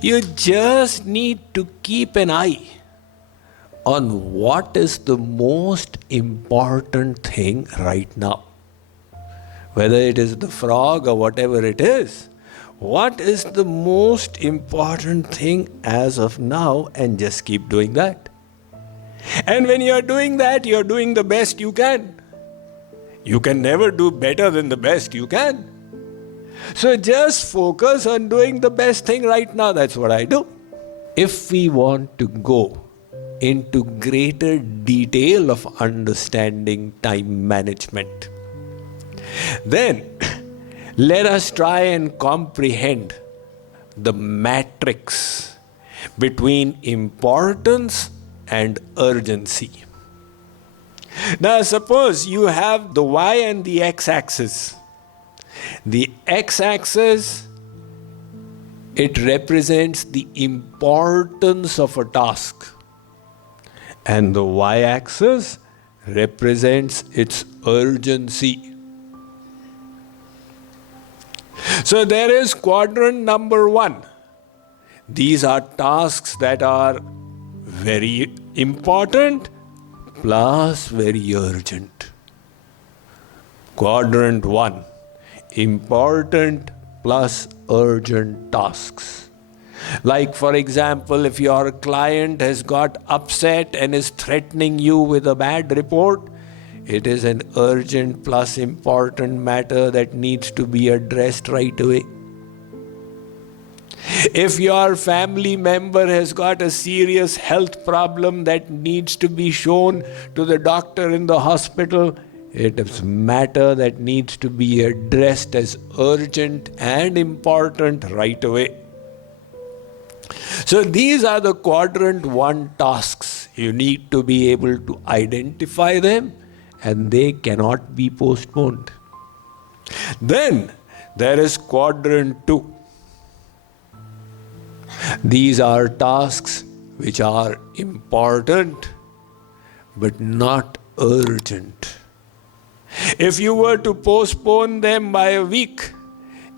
You just need to keep an eye on what is the most important thing right now. Whether it is the frog or whatever it is, what is the most important thing as of now, and just keep doing that. And when you are doing that, you are doing the best you can. You can never do better than the best you can. So just focus on doing the best thing right now. That's what I do. If we want to go into greater detail of understanding time management, then let us try and comprehend the matrix between importance and urgency. Now suppose you have the y and the x-axis. The x-axis, it represents the importance of a task, and the y-axis represents its urgency. So there is quadrant number 1. These are tasks that are very important plus very urgent. Quadrant 1. Important plus urgent tasks. Like for example, if your client has got upset and is threatening you with a bad report, it is an urgent plus important matter that needs to be addressed right away. If your family member has got a serious health problem that needs to be shown to the doctor in the hospital, it is a matter that needs to be addressed as urgent and important right away. So these are the quadrant 1 tasks. You need to be able to identify them, and they cannot be postponed. Then there is quadrant 2. These are tasks which are important but not urgent. If you were to postpone them by a week,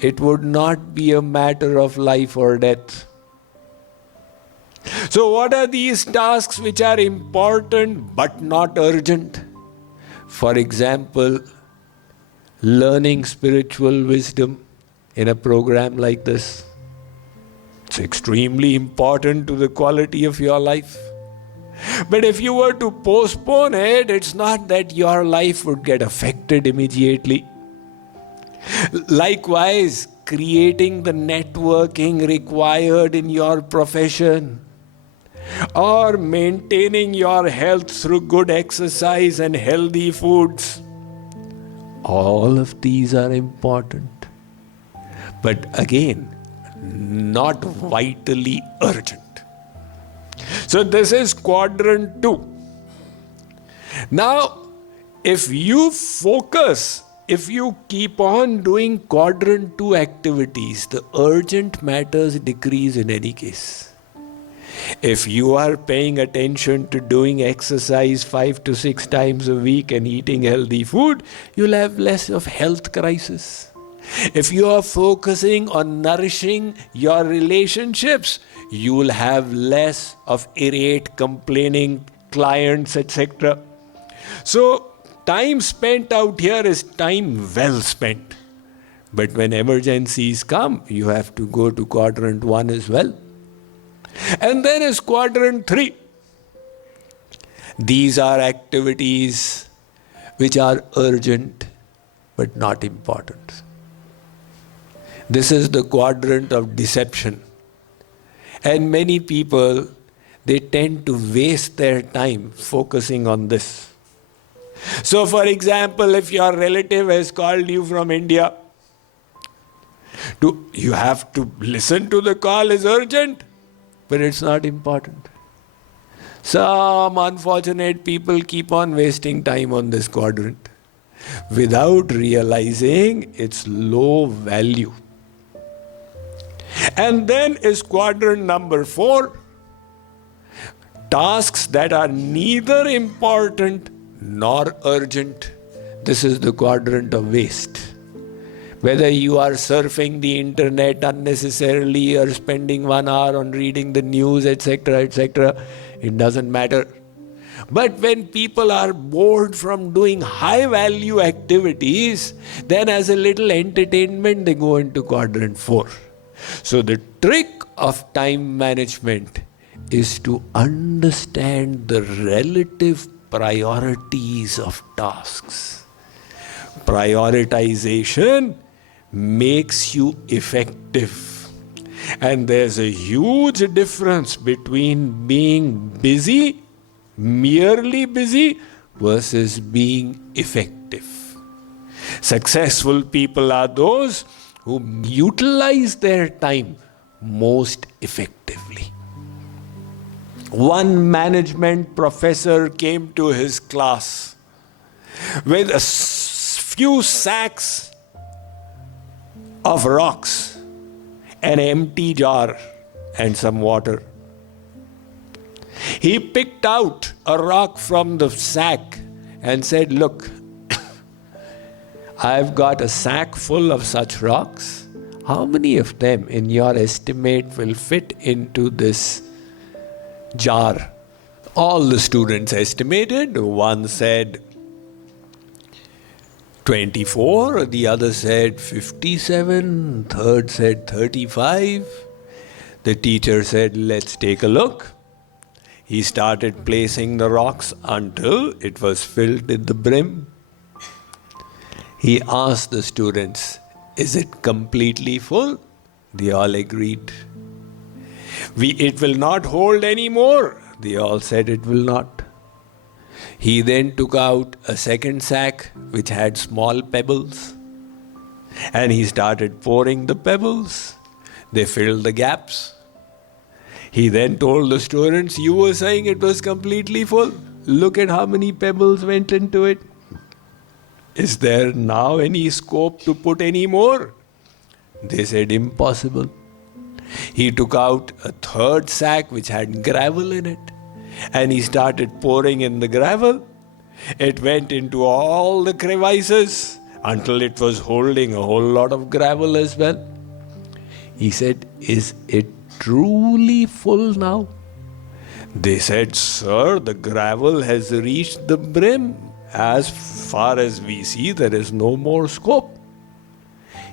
it would not be a matter of life or death. So what are these tasks which are important but not urgent? For example, learning spiritual wisdom in a program like this. It's extremely important to the quality of your life. But if you were to postpone it, it's not that your life would get affected immediately. Likewise, creating the networking required in your profession, or maintaining your health through good exercise and healthy foods. All of these are important, but again, not vitally urgent. So this is quadrant 2. Now, if you focus, if you keep on doing quadrant 2 activities, the urgent matters decrease in any case. If you are paying attention to doing exercise 5 to 6 times a week and eating healthy food, you'll have less of health crisis. If you are focusing on nourishing your relationships, you will have less of irate, complaining clients, etc. So, time spent out here is time well spent. But when emergencies come, you have to go to quadrant 1 as well. And then is quadrant 3. These are activities which are urgent but not important. This is the quadrant of deception. And many people, they tend to waste their time focusing on this. So for example, if your relative has called you from India, you have to listen to the call is urgent, but it's not important. Some unfortunate people keep on wasting time on this quadrant without realizing its low value. And then is quadrant number 4. Tasks that are neither important nor urgent. This is the quadrant of waste. Whether you are surfing the internet unnecessarily or spending 1 hour on reading the news, etc., etc., it doesn't matter. But when people are bored from doing high value activities, then as a little entertainment they go into quadrant 4. So the trick of time management is to understand the relative priorities of tasks. Prioritization makes you effective. And there's a huge difference between being busy, merely busy, versus being effective. Successful people are those who utilize their time most effectively. One management professor came to his class with a few sacks of rocks, an empty jar, and some water. He picked out a rock from the sack and said, "Look, I've got a sack full of such rocks. How many of them, in your estimate, will fit into this jar?" All the students estimated. One said 24, the other said 57, third said 35. The teacher said, "Let's take a look." He started placing the rocks until it was filled to the brim. He asked the students, "Is it completely full?" They all agreed. It will not hold any more. They all said it will not. He then took out a second sack which had small pebbles, and he started pouring the pebbles. They filled the gaps. He then told the students, "You were saying it was completely full. Look at how many pebbles went into it. Is there now any scope to put any more?" They said, "Impossible." He took out a third sack which had gravel in it, and he started pouring in the gravel. It went into all the crevices until it was holding a whole lot of gravel as well. He said, "Is it truly full now?" They said, "Sir, the gravel has reached the brim. As far as we see, there is no more scope."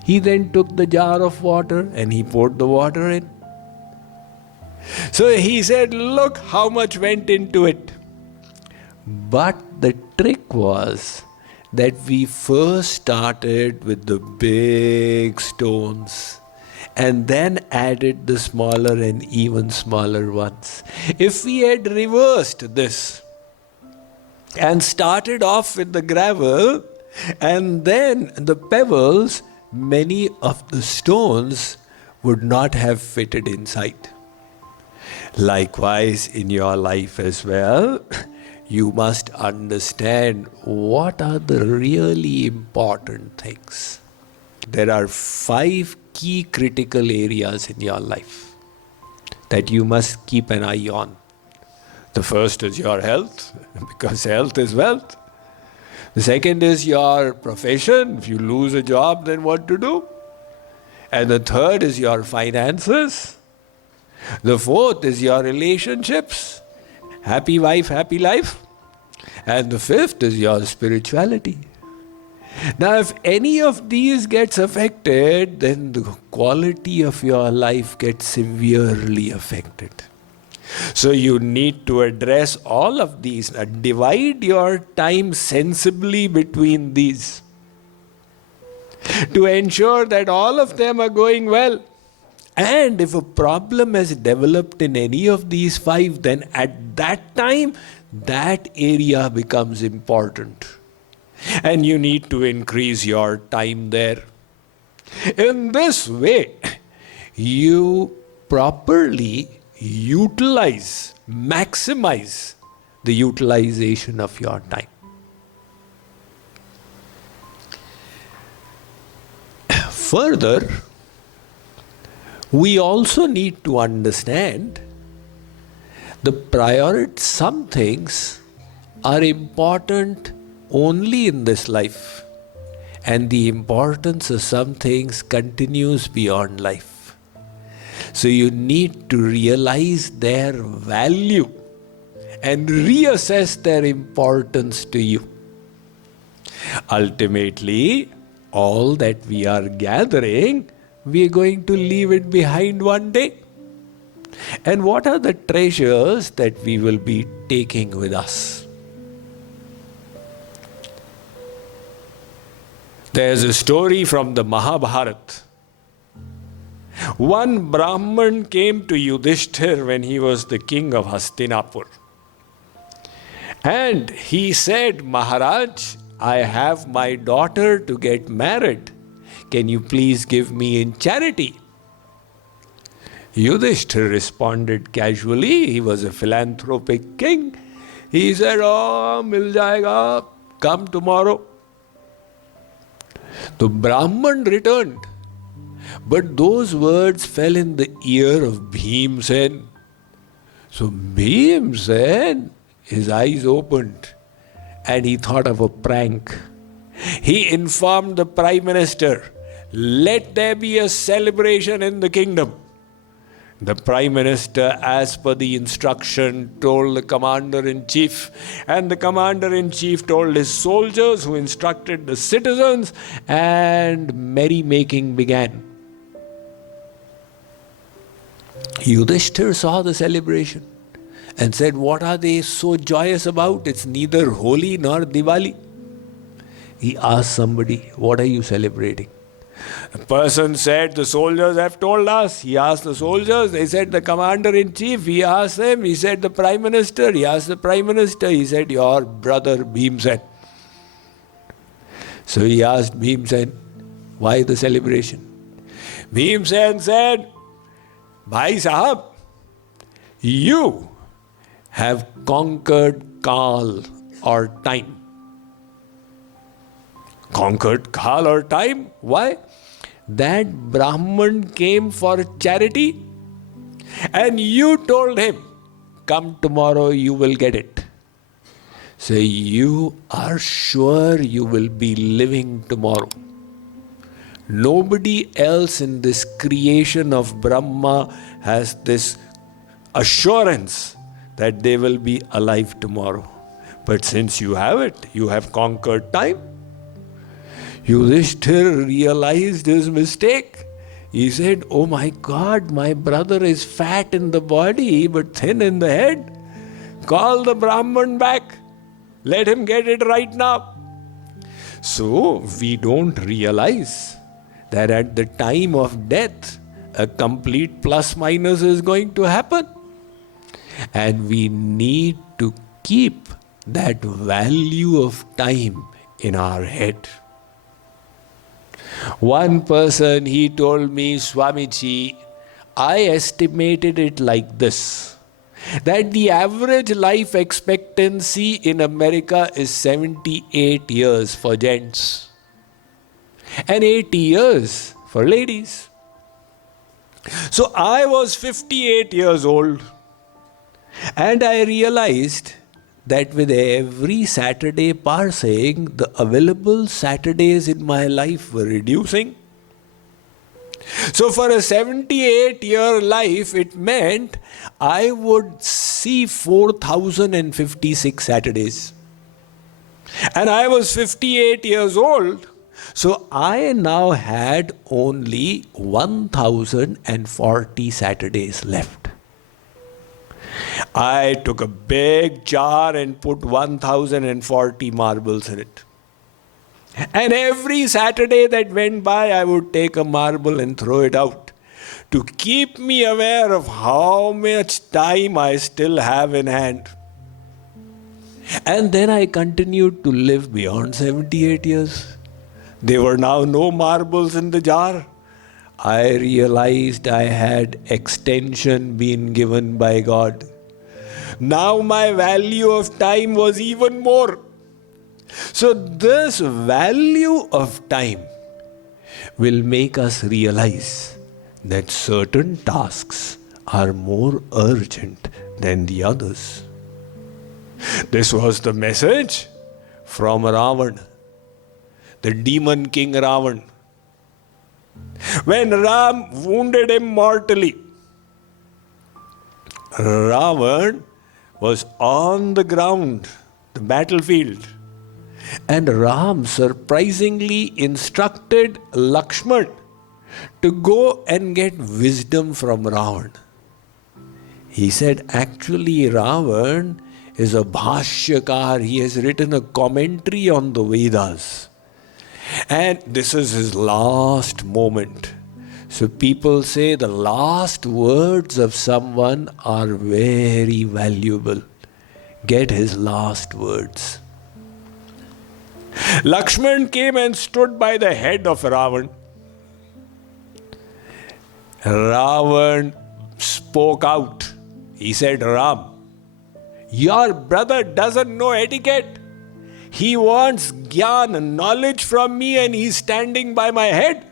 He then took the jar of water and he poured the water in. So he said, "Look how much went into it." But the trick was that we first started with the big stones and then added the smaller and even smaller ones. If we had reversed this and started off with the gravel and then the pebbles, many of the stones would not have fitted inside. Likewise, in your life as well, you must understand what are the really important things. There are 5 key critical areas in your life that you must keep an eye on. The first is your health, because health is wealth. The second is your profession. If you lose a job, then what to do? And the third is your finances. The fourth is your relationships. Happy wife, happy life. And the fifth is your spirituality. Now, if any of these gets affected, then the quality of your life gets severely affected. So you need to address all of these. Divide your time sensibly between these to ensure that all of them are going well. And if a problem has developed in any of these 5, then at that time, that area becomes important. And you need to increase your time there. In this way, you properly utilize, maximize the utilization of your time. Further, we also need to understand some things are important only in this life, And the importance of some things continues beyond life. So you need to realize their value and reassess their importance to you. Ultimately, all that we are gathering, we are going to leave it behind one day. And what are the treasures that we will be taking with us? There's a story from the Mahabharata. One Brahman came to Yudhishthir when he was the king of Hastinapur. And he said, Maharaj, I have my daughter to get married. Can you please give me in charity? Yudhishthir responded casually. He was a philanthropic king. He said, oh, mil jayega, come tomorrow. The Brahman returned. But those words fell in the ear of Bhimsen. So Bhimsen, his eyes opened and he thought of a prank. He informed the Prime Minister, let there be a celebration in the kingdom. The Prime Minister, as per the instruction, told the Commander-in-Chief, and the Commander-in-Chief told his soldiers, who instructed the citizens, and merrymaking began. Yudhishthir saw the celebration and said, what are they so joyous about? It's neither Holi nor Diwali. He asked somebody, what are you celebrating? The person said, the soldiers have told us. He asked the soldiers. They said, the Commander-in-Chief. He asked them. He said, the Prime Minister. He asked the Prime Minister. He said, your brother Bhimsen. So he asked Bhimsen, why the celebration? Bhimsen said, Bhai Sahab, you have conquered Kal or time. Conquered Kal or time? Why? That Brahman came for charity and you told him, come tomorrow, you will get it. So you are sure you will be living tomorrow. Nobody else in this creation of Brahma has this assurance that they will be alive tomorrow. But since you have it, you have conquered time. Yudhishthir realized his mistake. He said, oh my God, my brother is fat in the body but thin in the head. Call the Brahman back. Let him get it right now. So we don't realize that at the time of death, a complete plus minus is going to happen. And we need to keep that value of time in our head. One person, he told me, Swamiji, I estimated it like this, that the average life expectancy in America is 78 years for gents and 80 years for ladies. So I was 58 years old and I realized that with every Saturday passing, the available Saturdays in my life were reducing. So for a 78-year life, it meant I would see 4,056 Saturdays. And I was 58 years old, so I now had only 1,040 Saturdays left. I took a big jar and put 1,040 marbles in it. And every Saturday that went by, I would take a marble and throw it out to keep me aware of how much time I still have in hand. And then I continued to live beyond 78 years. There were now no marbles in the jar. I realized I had extension been given by God. Now my value of time was even more. So this value of time will make us realize that certain tasks are more urgent than the others. This was the message from Ravan. the demon king Ravan. When Ram wounded him mortally, Ravan was on the ground, the battlefield. And Ram surprisingly instructed Lakshman to go and get wisdom from Ravan. He said, actually Ravan is a bhashyakar. He has written a commentary on the Vedas. And this is his last moment. So people say the last words of someone are very valuable. Get his last words. Lakshman came and stood by the head of Ravan. Ravan spoke out. He said, Ram, your brother doesn't know etiquette. He wants gyan and knowledge from me and he's standing by my head.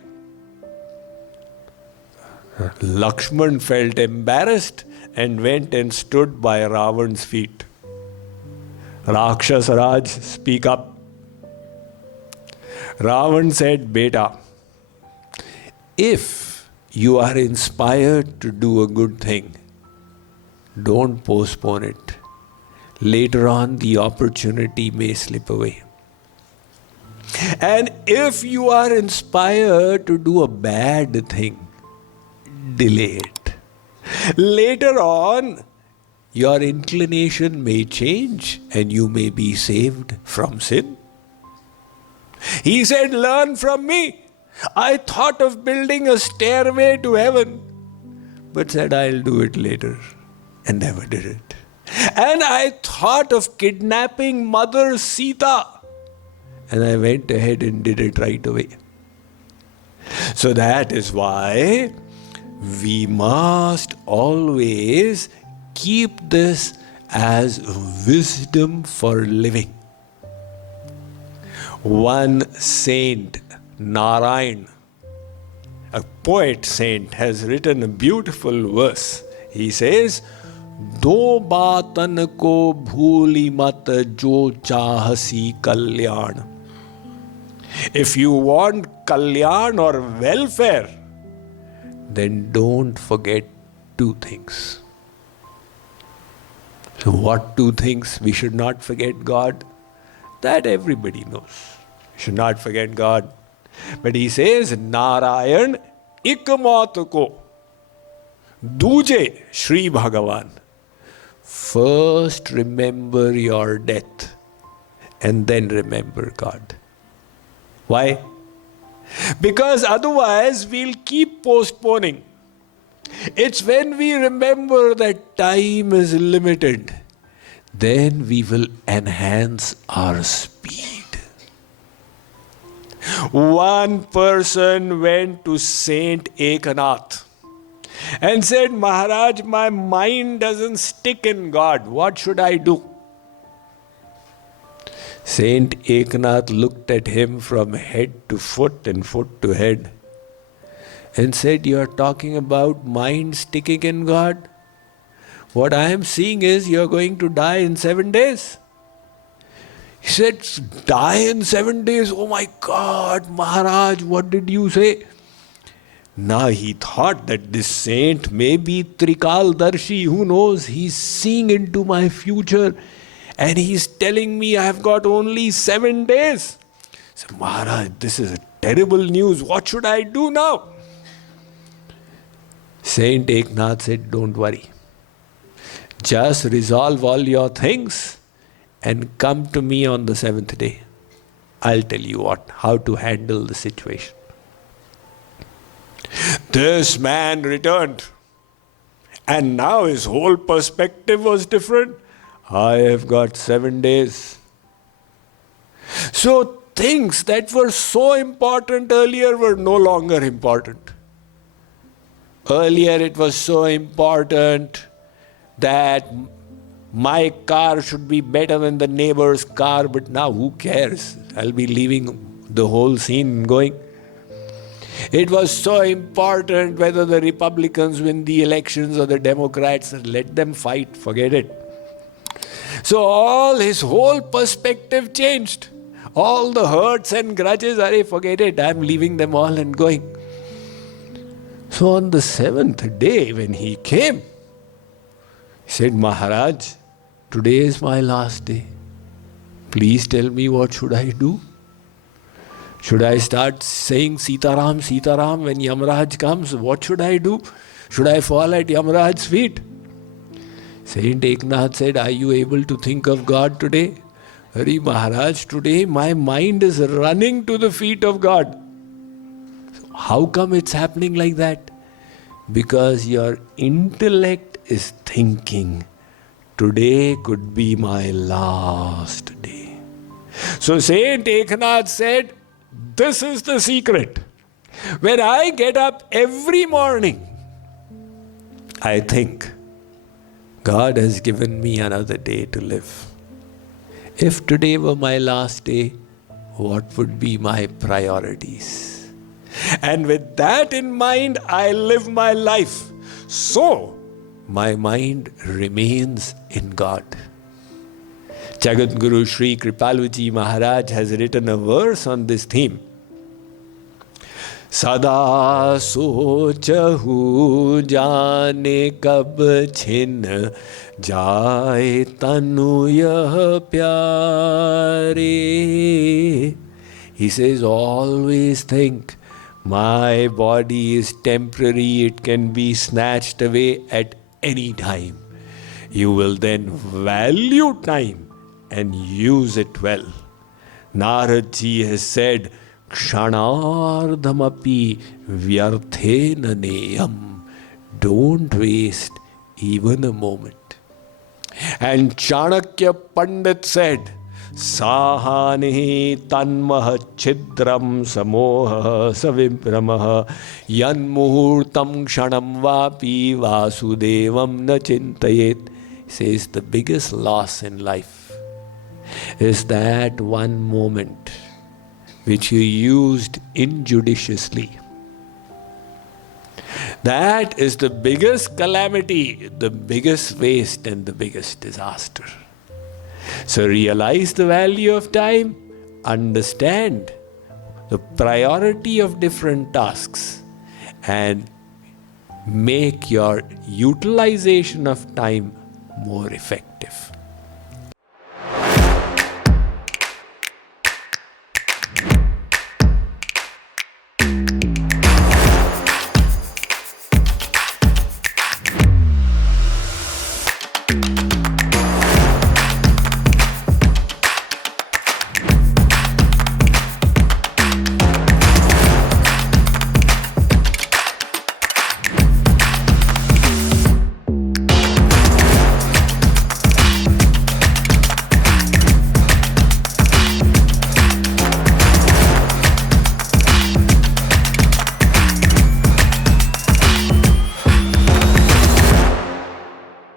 Lakshman felt embarrassed and went and stood by Ravan's feet. Rakshas Raj, speak up. Ravan said, Beta, if you are inspired to do a good thing, don't postpone it. Later on, the opportunity may slip away. And if you are inspired to do a bad thing, delay it. Later on, your inclination may change and you may be saved from sin. He said, learn from me. I thought of building a stairway to heaven, but said I'll do it later and never did it. And I thought of kidnapping Mother Sita, and I went ahead and did it right away. So that is why we must always keep this as wisdom for living. One saint, Narayan, a poet saint, has written a beautiful verse. He says, Do baatan ko bhooli mat jo chahasi kalyan. If you want kalyan or welfare, then don't forget two things. So what two things? We should not forget God. That everybody knows. We should not forget God. But he says, Narayan ikmat ko duje Shri Bhagavan. First remember your death and then remember God. Why? Because otherwise we'll keep postponing. It's when we remember that time is limited, then we will enhance our speed. One person went to Saint Eknath and said, Maharaj, my mind doesn't stick in God. What should I do? Saint Eknath looked at him from head to foot and foot to head and said, you are talking about mind sticking in God? What I am seeing is you are going to die in 7 days. He said, die in 7 days? Oh my God, Maharaj, what did you say? Now he thought that this saint may be Trikaldarshi, who knows, he's seeing into my future and he's telling me I have got only 7 days. So Maharaj, this is a terrible news, what should I do now? Saint Eknath said, don't worry. Just resolve all your things and come to me on the 7th day. I'll tell you how to handle the situation. This man returned, and now his whole perspective was different. I have got 7 days. So things that were so important earlier were no longer important. Earlier it was so important that my car should be better than the neighbor's car, but now who cares? I'll be leaving the whole scene going. It was so important whether the Republicans win the elections or the Democrats, let them fight, forget it. So his whole perspective changed. All the hurts and grudges, forget it, I'm leaving them all and going. So on the 7th day when he came, he said, Maharaj, today is my last day. Please tell me, what should I do? Should I start saying Sitaram, Sitaram when Yamaraj comes? What should I do? Should I fall at Yamaraj's feet? Saint Eknath said, are you able to think of God today? Hari Maharaj, today my mind is running to the feet of God. How come it's happening like that? Because your intellect is thinking, today could be my last day. So Saint Eknath said, this is the secret. When I get up every morning, I think, God has given me another day to live. If today were my last day, what would be my priorities? And with that in mind, I live my life. So, my mind remains in God. Jagadguru Shree Kripaluji Maharaj has written a verse on this theme. Sada sochahu jane kab chin jaye tanu yah pyare. He says, always think, my body is temporary, it can be snatched away at any time. You will then value time and use it well. Narad ji has said, Kshanardhamapi vyarthena neyam. Don't waste even a moment. And Chanakya Pandit said, Sahani tanmah chidram samoha savimpramaha yan muhurtam kshanam vapi vasudevam na chintayet. He says the biggest loss in life is that one moment which you used injudiciously. That is the biggest calamity, the biggest waste and the biggest disaster. So realize the value of time, understand the priority of different tasks, and make your utilization of time more effective.